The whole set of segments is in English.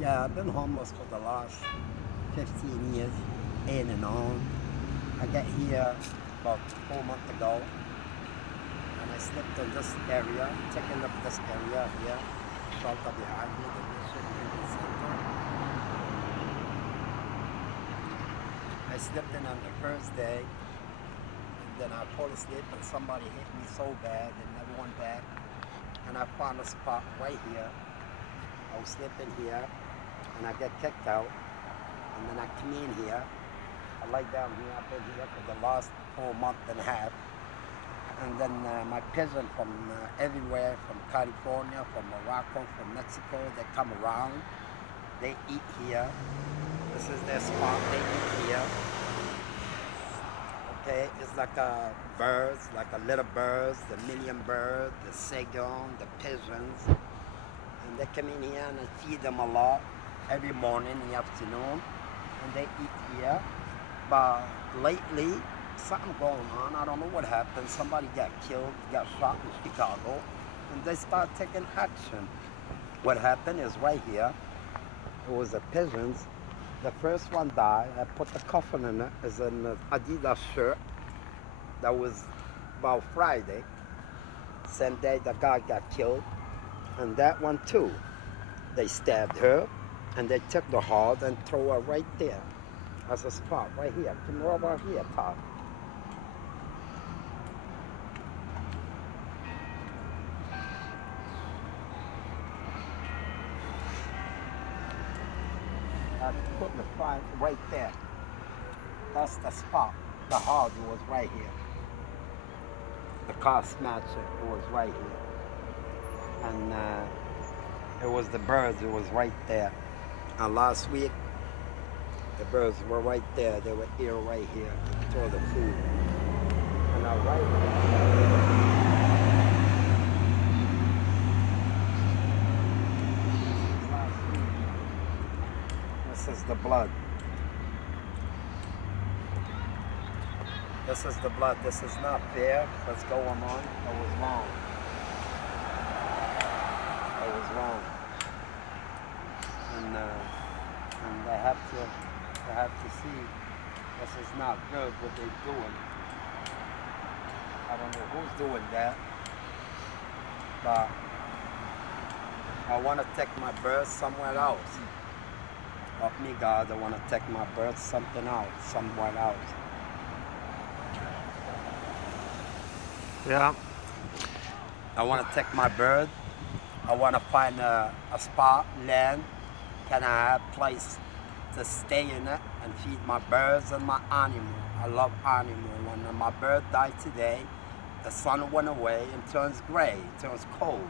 Yeah, I've been homeless for the last 15 years, in and on. I got here about 4 months ago, and I slept in this area, taking up this area here, shelter behind me, the mission in the center. I slept in on the first day, and then I fell asleep, and somebody hit me so bad, and never went back. And I found a spot right here. I was sleeping here, and I get kicked out, and then I come in here. I lay down here. I've been here for the last 4 months and a half. And then my pigeon from everywhere, from California, from Morocco, from Mexico, they come around. They eat here. This is their spot. They eat here. Okay, it's like birds, like a little birds, the million birds, the seagull, the pigeons. And they come in here and I feed them a lot every morning in the afternoon. And they eat here. But lately, something going on. I don't know what happened. Somebody got killed, got shot in Chicago, and they start taking action. What happened is right here. It was the pigeons. The first one died. I put the coffin in it. It's an Adidas shirt. That was about Friday. Same day the guy got killed, and that one too. They stabbed her, and they took the heart and throw her right there. That's a spot right here. Come over here, Todd. I put the fire right there. That's the spot. The heart was right here. The car smashed it. It was right here. And it was the birds. It was right there. And last week, the birds were right there. They were here, right here, for the food. And now right here. This is the blood. This is the blood. This is not fair. What's going on? I was wrong. I was wrong. And they have to see this is not good what they're doing. I don't know who's doing that, but I want to take my birds somewhere else. Help me, God. I want to take my birds something else, somewhere else. Yeah. I want to take my bird. I want to find a spot, land. Can I have a place to stay in it and feed my birds and my animal? I love animal. When my bird died today, the sun went away and turns gray, turns cold,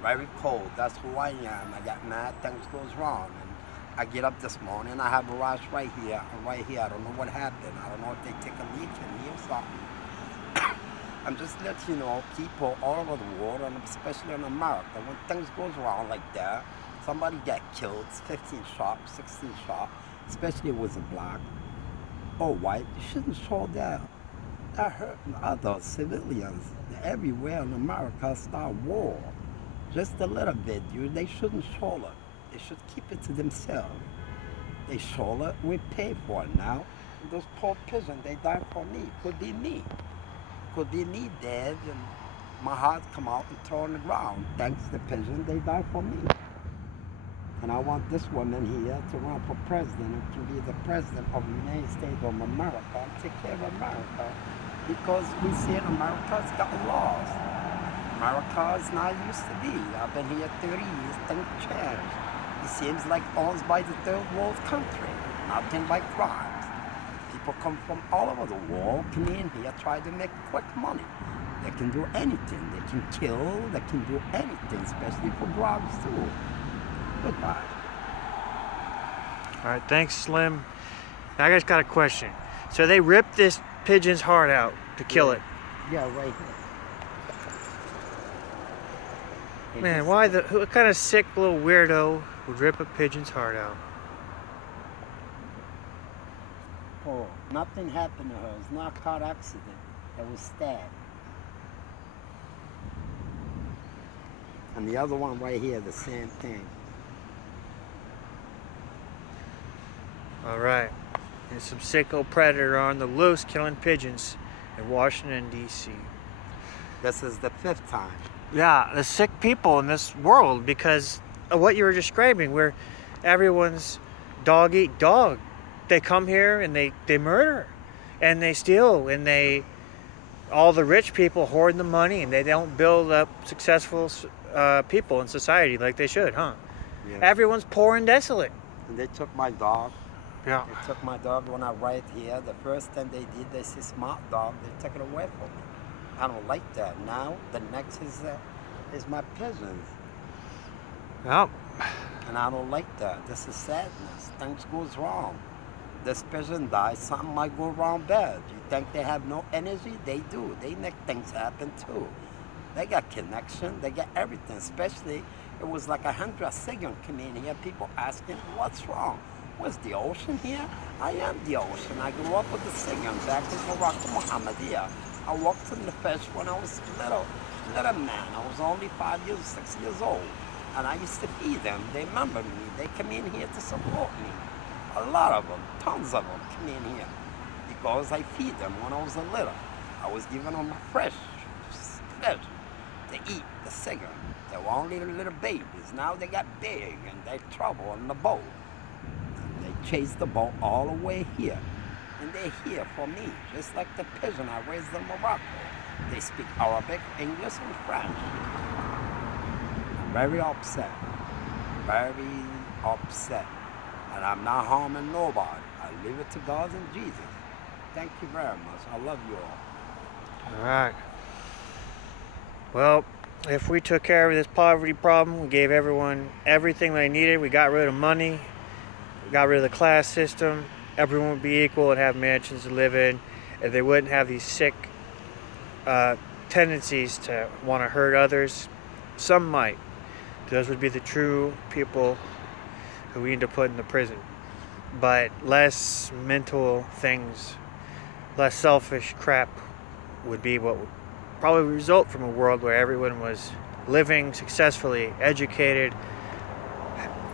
very cold. That's who I am. I got mad, things goes wrong. And I get up this morning, I have a rash right here and right here. I don't know what happened. I don't know if they take a leak in me or something. I'm just letting you know, people all over the world, and especially in America, when things goes wrong like that, somebody got killed, 15 shot, 16 shot, especially if it was a black or white, you shouldn't show that. That hurting other civilians everywhere in America start war. Just a little bit, they shouldn't show it. They should keep it to themselves. They show it, we pay for it now. Those poor pigeons, they died for me. Could be me. Could be me dead and my heart come out and throw on the ground. Thanks to the pigeon, they died for me. And I want this woman here to run for president and to be the president of the United States of America and take care of America. Because we see in America's got lost. America is not used to be. I've been here 30 years, things changed. It seems like owned by the third world country, nothing by crimes. People come from all over the world, come in here, try to make quick money. They can do anything. They can kill, they can do anything, especially for drugs too. Goodbye. All right, thanks, Slim. Now, I just got a question. So they ripped this pigeon's heart out to kill it. Yeah, right here. Man, what kind of sick little weirdo would rip a pigeon's heart out? Oh, nothing happened to her. It's not a car accident. It was stabbed. And the other one right here, the same thing. All right. There's some sicko predator on the loose killing pigeons in Washington, D.C. This is the 5th time. Yeah, the sick people in this world because of what you were describing, where everyone's dog eat dog. They come here and they murder and they steal and all the rich people hoard the money and they don't build up successful people in society like they should, huh? Yeah. Everyone's poor and desolate. And they took my dog. Yeah. They took my dog when I right here. The first thing they did, they see smart dog, they took it away from me. I don't like that. Now, the next is my pigeons. Yep. And I don't like that. This is sadness. Things goes wrong. This pigeon dies, something might go wrong bad. You think they have no energy? They do. They make things happen too. They got connection, they got everything. Especially, it was like 100 seconds coming in here, people asking, what's wrong? Where's the ocean here? I am the ocean. I grew up with the singing back in Morocco, Muhammad here. I walked in the fish when I was little man. I was only 5 years, 6 years old. And I used to feed them. They remember me. They come in here to support me. A lot of them, tons of them come in here because I feed them when I was a little. I was giving them fresh fish to eat, the cigar. They were only little babies. Now they got big and they're trouble on the boat. And they chase the boat all the way here. And they're here for me, just like the pigeon I raised in Morocco. They speak Arabic, English, and French. I'm very upset. Very upset. And I'm not harming nobody. I leave it to God and Jesus. Thank you very much. I love you all. All right. Well, if we took care of this poverty problem, we gave everyone everything they needed, we got rid of money, we got rid of the class system, everyone would be equal and have mansions to live in, and they wouldn't have these sick tendencies to want to hurt others. Some might. Those would be the true people who we need to put in the prison. But less mental things, less selfish crap would be what would probably result from a world where everyone was living successfully, educated,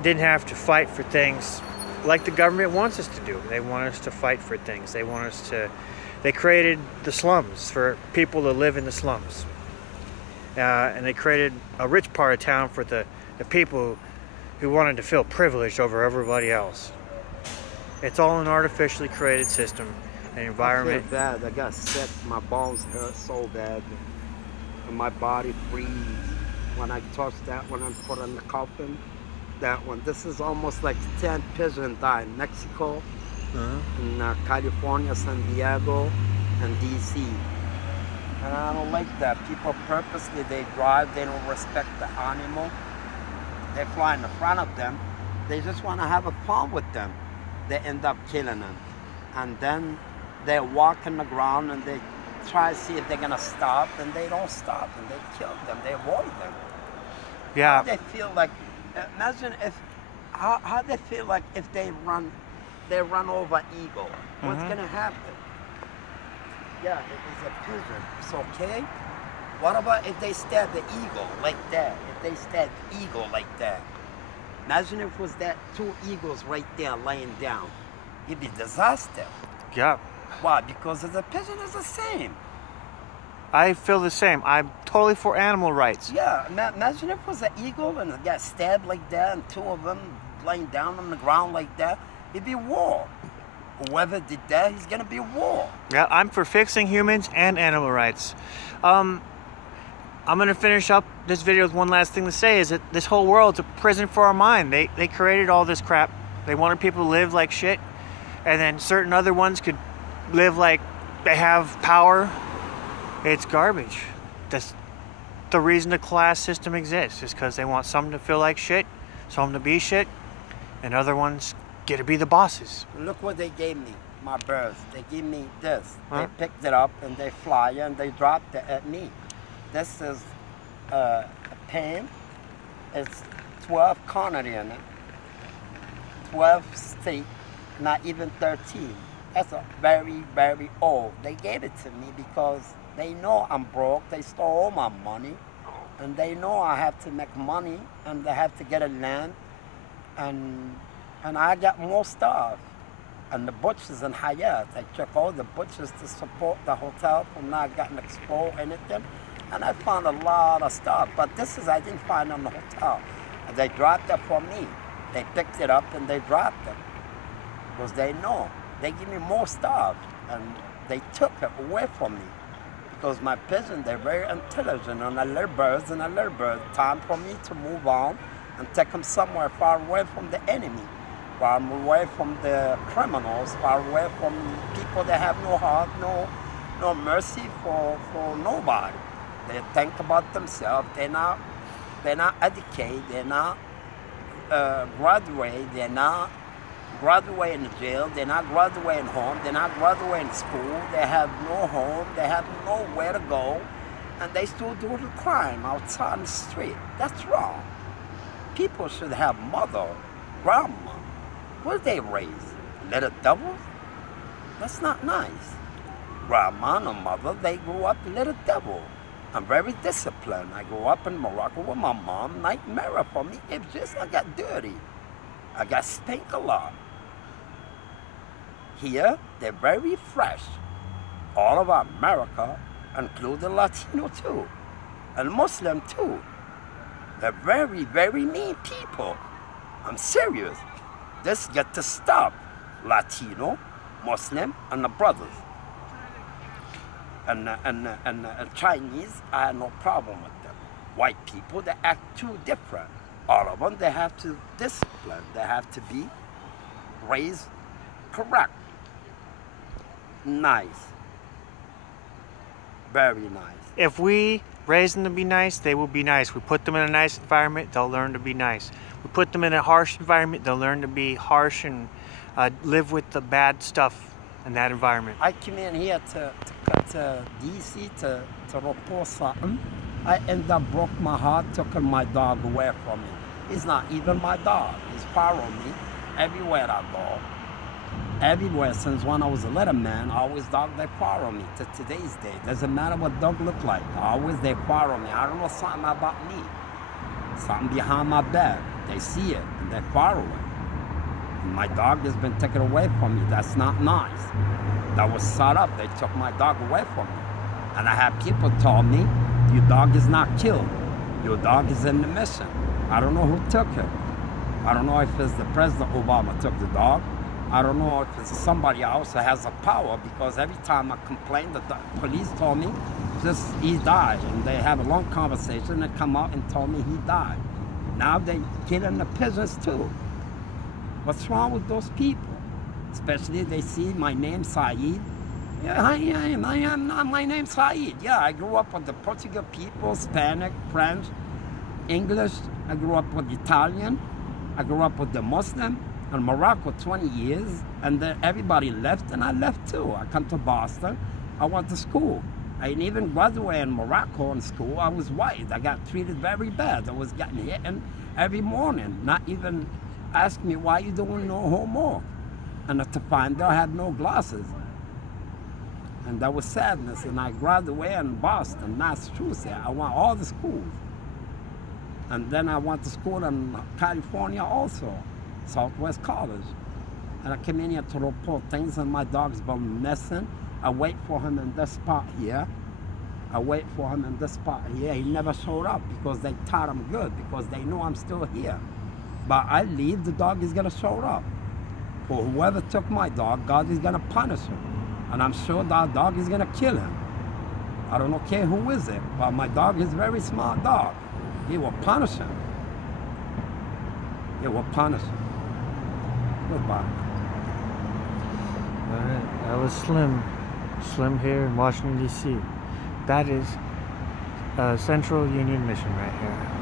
didn't have to fight for things like the government wants us to do. They want us to fight for things. They created the slums for people to live in the slums. And they created a rich part of town for the people who wanted to feel privileged over everybody else. It's all an artificially created system, an environment. I feel bad. I got sick. My bones hurt so bad. And my body freezes. When I touch that one, I put in the coffin. That one. This is almost like 10 pigeons died in Mexico, in California, San Diego, and D.C. And I don't like that. People purposely, they drive, they don't respect the animal. They fly in the front of them. They just want to have a fun with them. They end up killing them. And then they walk on the ground and they try to see if they're going to stop, and they don't stop, and they kill them. They avoid them. Yeah. How they feel like, imagine if, how they feel like if they run over eagle. What's going to happen? Yeah, it is a pigeon. It's okay. What about if they stab the eagle like that? If they stab the eagle like that? Imagine if it was that 2 eagles right there laying down. It'd be disaster. Yeah. Why? Because the pigeon is the same. I feel the same. I'm totally for animal rights. Yeah, imagine if it was an eagle and it got stabbed like that and 2 of them laying down on the ground like that. It'd be war. Whoever did that, he's gonna be war. Yeah, I'm for fixing humans and animal rights. I'm gonna finish up this video with one last thing to say, is that this whole world's a prison for our mind. They created all this crap. They wanted people to live like shit, and then certain other ones could live like they have power. It's garbage. That's the reason the class system exists, is because they want some to feel like shit, some to be shit, and other ones get to be the bosses. Look what they gave me, my birds. They gave me this. They picked it up and they fly and they dropped it at me. This is a pen. It's 12 corner in it. 12 stick, not even 13. That's a very, very old. They gave it to me because they know I'm broke. They stole all my money. And they know I have to make money and I have to get a land. And I got more stuff. And the butchers in Hayat, I took all the butchers to support the hotel from not getting exposed or anything. And I found a lot of stuff, but this is I didn't find in the hotel. And they dropped it for me. They picked it up and they dropped it. Because they know. They give me more stuff. And they took it away from me. Because my pigeons, they're very intelligent, and I little birds and a little bird. Time for me to move on and take them somewhere far away from the enemy. Far away from the criminals, far away from people that have no heart, no mercy for nobody. They think about themselves. They're not educated. They're not graduated. They're not graduating in jail. They're not graduating home. They're not graduating school. They have no home. They have nowhere to go, and they still do the crime outside on the street. That's wrong. People should have mother, grandma. What they raise? Little devils? That's not nice. Grandma and mother, they grew up little devil. I'm very disciplined. I grew up in Morocco with my mom. Nightmare for me. It's just I got dirty. I got spanked a lot. Here, they're very fresh. All of America, including Latino too, and Muslim too. They're very, very mean people. I'm serious. This got to stop. Latino, Muslim, and the brothers. And Chinese, I have no problem with them. White people, they act too different. All of them, they have to discipline. They have to be raised correct. Nice. Very nice. If we raise them to be nice, they will be nice. We put them in a nice environment, they'll learn to be nice. We put them in a harsh environment, they'll learn to be harsh and live with the bad stuff in that environment. I came in here to DC to report something. I ended up broke my heart, took my dog away from me. He's not even my dog. He's following me everywhere I go. Everywhere since when I was a little man, always dog they follow me to today's day. Doesn't matter what dog look like. Always they follow me. I don't know something about me. Something behind my back. They see it and they follow it. And my dog has been taken away from me. That's not nice. That was set up. They took my dog away from me. And I had people tell me, your dog is not killed. Your dog is in the mission. I don't know who took it. I don't know if it's the President Obama took the dog. I don't know if it's somebody else that has the power, because every time I complain, the police told me just he died. And they have a long conversation and come out and told me he died. Now they killing the pigeons too. What's wrong with those people? Especially they see my name Saeed. Yeah, I am not my name Saeed. Yeah, I grew up with the Portuguese people, Spanish, French, English. I grew up with Italian. I grew up with the Muslim. In Morocco 20 years, and then everybody left, and I left too. I come to Boston. I went to school. I didn't even graduate in Morocco in school. I was white. I got treated very bad. I was getting hit every morning, not even ask me why you doing no homework. And to find out I had no glasses. And that was sadness. And I graduated in Boston, Massachusetts. I went all the schools. And then I went to school in California also. Southwest College. And I came in here to report things, and my dog's been missing. I wait for him in this spot here. I wait for him in this spot here. He never showed up because they thought I'm good, because they know I'm still here. But I leave, the dog is gonna show up. For whoever took my dog, God is gonna punish him. And I'm sure that dog is gonna kill him. I don't care who is it, but my dog is a very smart dog. He will punish him. He will punish him. Goodbye. All right, that was Slim here in Washington, D.C. That is Central Union Mission right here.